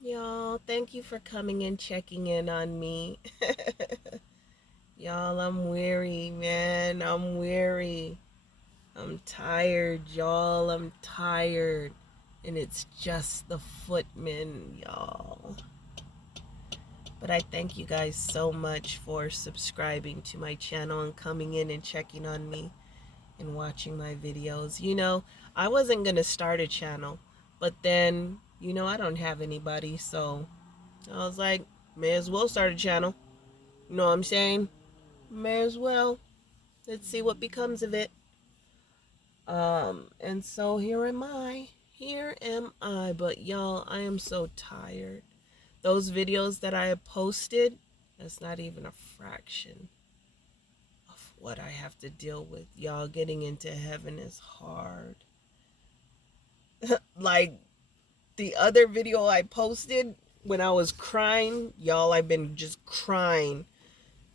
Y'all, thank you for coming and checking in on me. Y'all, I'm weary, man. I'm weary. I'm tired, y'all. I'm tired. And it's just the footmen, y'all. But I thank you guys so much for subscribing to my channel and coming in and checking on me and watching my videos. I wasn't going to start a channel, but then, I don't have anybody, so I was like, may as well start a channel. You know what I'm saying? May as well. Let's see what becomes of it. And so here am I. Here am I. But y'all, I am so tired. Those videos that I have posted, that's not even a fraction of what I have to deal with. Y'all, getting into heaven is hard. Like the other video I posted when I was crying, y'all, I've been just crying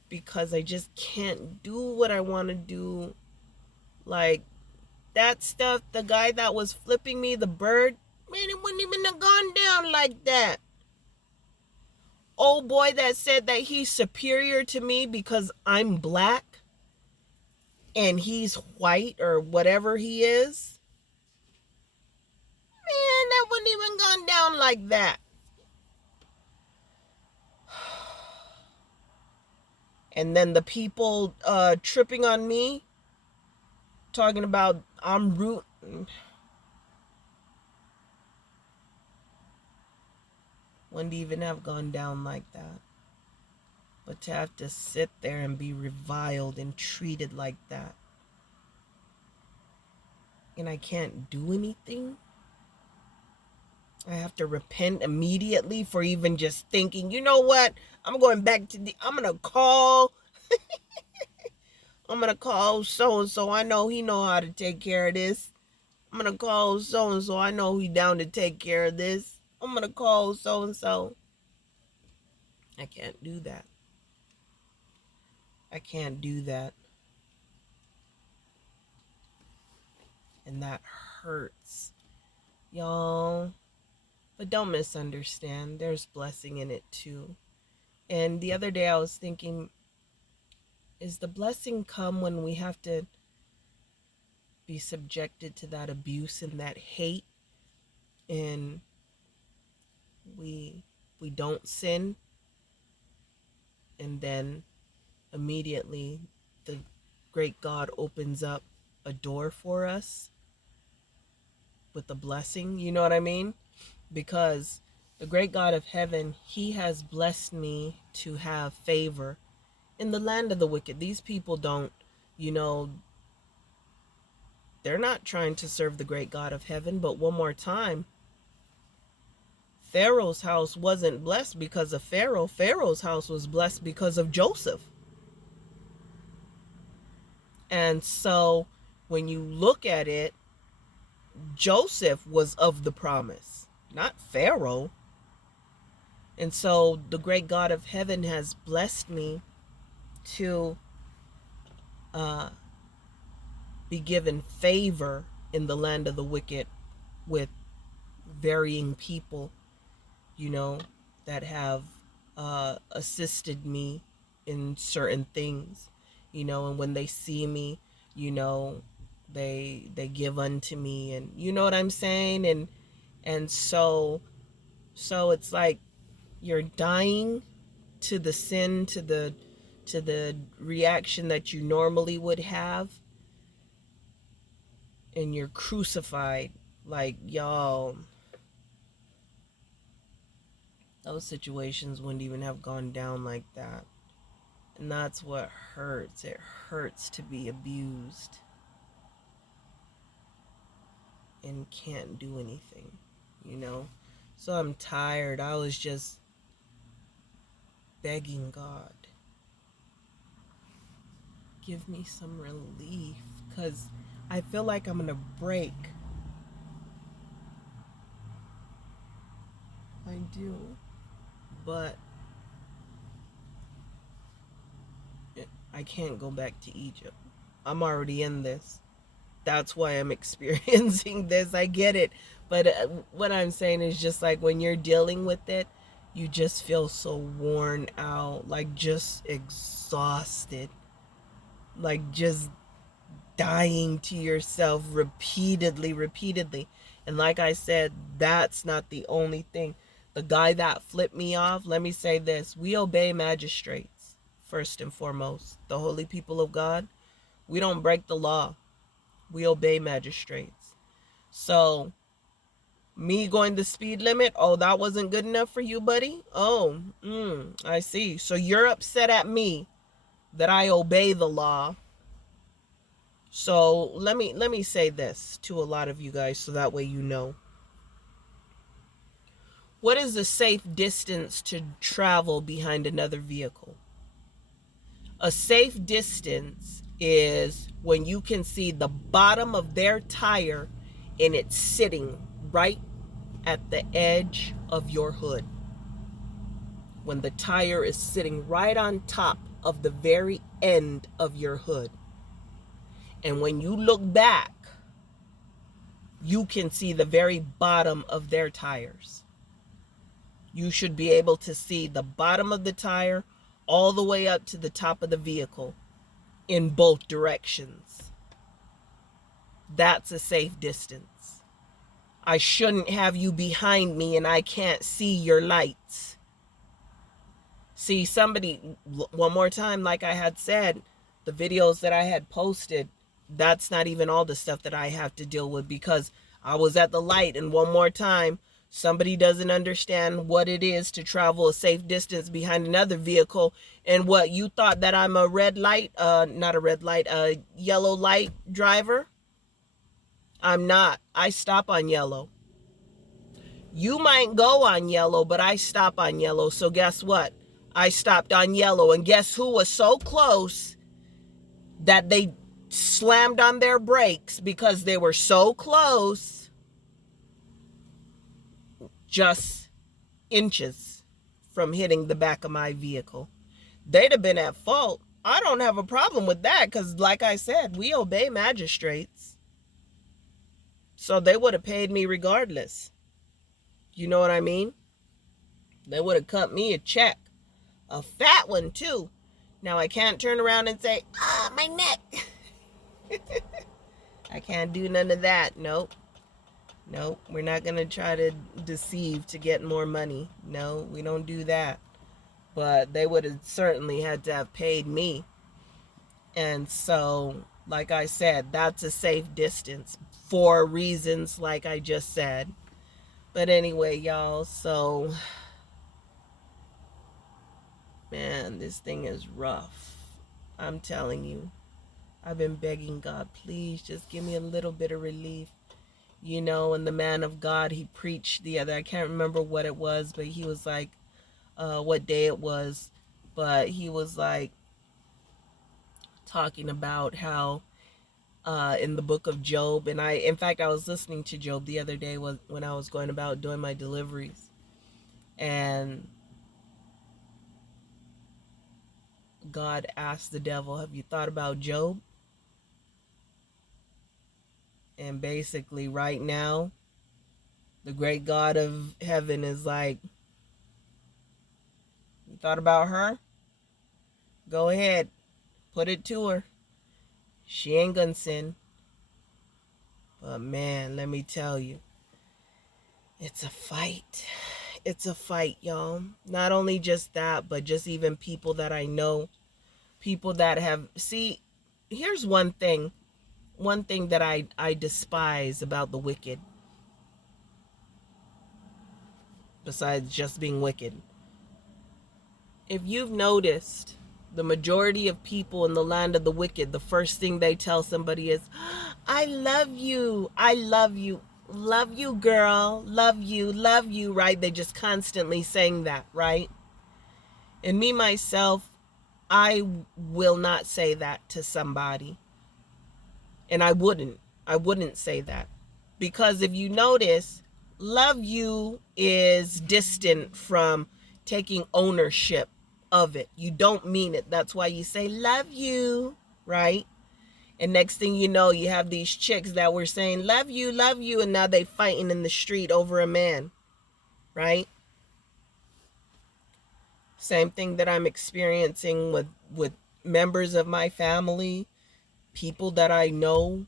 because I just can't do what I want to do. Like that stuff, the guy that was flipping me, the bird, man, it wouldn't even have gone down like that. Old boy that said that he's superior to me because I'm black and he's white or whatever he is. Man, that wouldn't even gone down like that. And then the people tripping on me, talking about I'm root. Wouldn't even have gone down like that. But to have to sit there and be reviled and treated like that, and I can't do anything. I have to repent immediately for even just thinking, you know what? I'm going back to I'm going to call. I'm going to call so and so. I know he know how to take care of this. I'm going to call so and so. I know he down to take care of this. I'm going to call so and so. I can't do that. I can't do that. And that hurts. Y'all. But don't misunderstand. There's blessing in it too. And the other day I was thinking, is the blessing come when we have to be subjected to that abuse and that hate, and we we don't sin, and then immediately the great God opens up a door for us with a blessing, you know what I mean? Because the great God of heaven, he has blessed me to have favor in the land of the wicked. These people don't, you know, they're not trying to serve the great God of heaven. But one more time, Pharaoh's house wasn't blessed because of Pharaoh. Pharaoh's house was blessed because of Joseph. And so when you look at it, Joseph was of the promise, not Pharaoh. And so the great God of heaven has blessed me to uh, be given favor in the land of the wicked with varying people, you know, that have assisted me in certain things, and when they see me, you know, they give unto me, and you know what I'm saying, and so it's like you're dying to the sin, to the reaction that you normally would have, and you're crucified. Like, y'all, those situations wouldn't even have gone down like that. And that's what hurts. It hurts to be abused and can't do anything, you know? So I'm tired. I was just begging God, give me some relief, because I feel like I'm going to break. I do. But I can't go back to Egypt. I'm already in this. That's why I'm experiencing this. I get it. But what I'm saying is just like when you're dealing with it, you just feel so worn out, like just exhausted, like just dying to yourself repeatedly. And like I said, that's not the only thing. The guy that flipped me off, let me say this: we obey magistrates first and foremost. The holy people of God, we don't break the law. We obey magistrates. So me going the speed limit, oh, that wasn't good enough for you, buddy? Oh, I see. So you're upset at me that I obey the law. So let me say this to a lot of you guys so that way you know. What is a safe distance to travel behind another vehicle? A safe distance is when you can see the bottom of their tire and it's sitting right at the edge of your hood. When the tire is sitting right on top of the very end of your hood. And when you look back, you can see the very bottom of their tires. You should be able to see the bottom of the tire all the way up to the top of the vehicle in both directions. That's a safe distance. I shouldn't have you behind me and I can't see your lights. See, somebody, one more time, like I had said, the videos that I had posted, that's not even all the stuff that I have to deal with because I was at the light, and one more time, somebody doesn't understand what it is to travel a safe distance behind another vehicle. And what, you thought that I'm a red light, not a red light, a yellow light driver? I'm not. I stop on yellow. You might go on yellow, but I stop on yellow. So guess what? I stopped on yellow, and guess who was so close that they slammed on their brakes because they were so close, just inches from hitting the back of my vehicle. They'd have been at fault. I don't have a problem with that because, like I said, we obey magistrates. So they would have paid me regardless. You know what I mean? They would have cut me a check. A fat one, too. Now, I can't turn around and say, my neck. I can't do none of that. Nope. We're not going to try to deceive to get more money. No, we don't do that. But they would have certainly had to have paid me. And so, like I said, that's a safe distance for reasons like I just said. But anyway, y'all, so, man, this thing is rough. I'm telling you. I've been begging God, please just give me a little bit of relief. You know, and the man of God, he preached the other, I can't remember what it was, but he was like, what day it was, but he was like talking about how in the book of Job, and in fact, I was listening to Job the other day when I was going about doing my deliveries, and God asked the devil, have you thought about Job? And basically right now, the great God of heaven is like, you thought about her? Go ahead, put it to her. She ain't gonna sin. But man, let me tell you, it's a fight. It's a fight, y'all. Not only just that, but just even people that I know. People that have, see, here's one thing that I despise about the wicked. Besides just being wicked. If you've noticed, the majority of people in the land of the wicked, the first thing they tell somebody is, I love you. I love you. Love you, girl. Love you, right? They just constantly saying that, right? And me, myself, I will not say that to somebody. And I wouldn't say that. Because if you notice, love you is distant from taking ownership of it. You don't mean it. That's why you say love you, right? And next thing you know, you have these chicks that were saying, love you, and now they fighting in the street over a man, right? Same thing that I'm experiencing with members of my family, people that I know.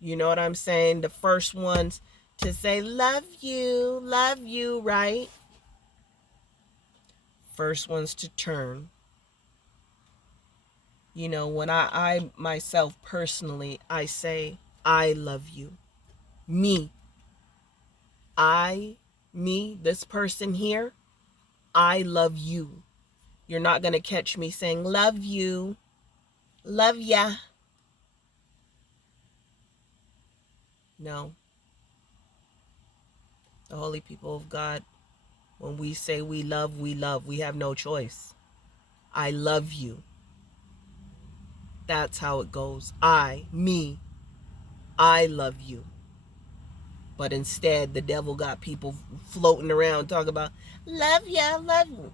You know what I'm saying? The first ones to say, love you, right? First ones to turn. You know, when I myself personally, I say, I love you. Me. Me, this person here, I love you. You're not going to catch me saying, love you, love ya. No. The holy people of God, when we say we love, we love. We have no choice. I love you. That's how it goes. Me, I love you. But instead, the devil got people floating around talking about, love ya, love you.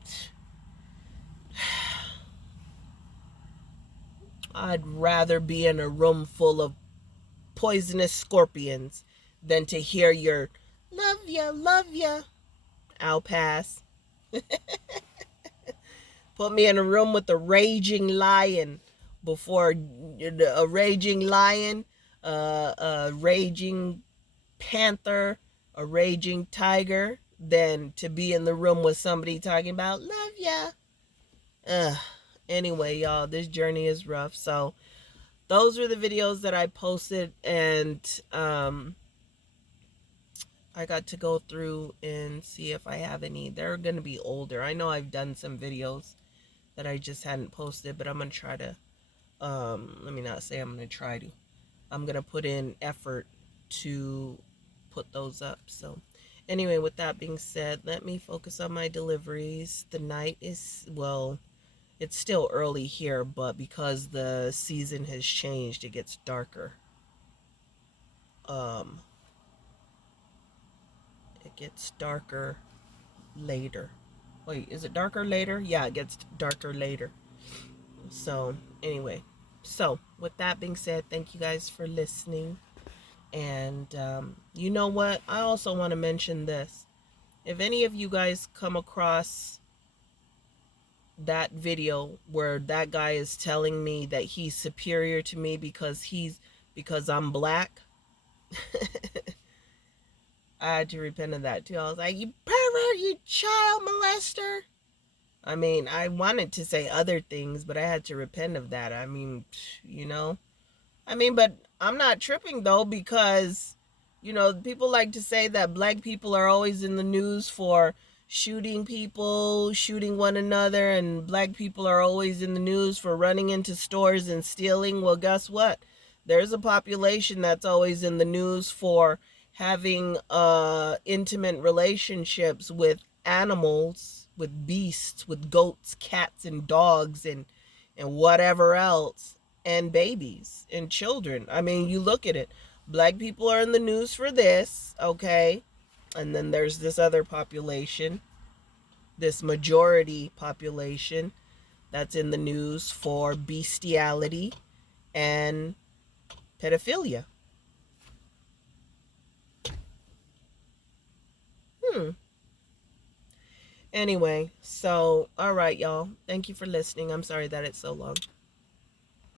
I'd rather be in a room full of poisonous scorpions than to hear your love ya. I'll pass. Put me in a room with a raging lion before a raging lion, a raging panther, a raging tiger, than to be in the room with somebody talking about love ya. Anyway, y'all, this journey is rough. So those are the videos that I posted, and I got to go through and see if I have any. They're going to be older. I know I've done some videos that I just hadn't posted, but I'm going to try to, let me not say I'm going to try to. I'm going to put in effort to put those up. So anyway, with that being said, let me focus on my deliveries. The night is, well, it's still early here, but because the season has changed, it gets darker. It gets darker later. Wait, is it darker later? Yeah, it gets darker later. So, anyway. So, with that being said, thank you guys for listening. And you know what? I also want to mention this. If any of you guys come across that video where that guy is telling me that he's superior to me because I'm black, I had to repent of that too. I was like, you pervert, you child molester. I mean, I wanted to say other things, but I had to repent of that. I mean, you know. I mean, but I'm not tripping though, because, you know, people like to say that black people are always in the news for shooting people, shooting one another, and black people are always in the news for running into stores and stealing. Well, guess what? There's a population that's always in the news for having intimate relationships with animals, with beasts, with goats, cats, and dogs, and whatever else, and babies and children. I mean, you look at it. Black people are in the news for this, okay? And then there's this other population, this majority population that's in the news for bestiality and pedophilia. Anyway, so, all right, y'all. Thank you for listening. I'm sorry that it's so long.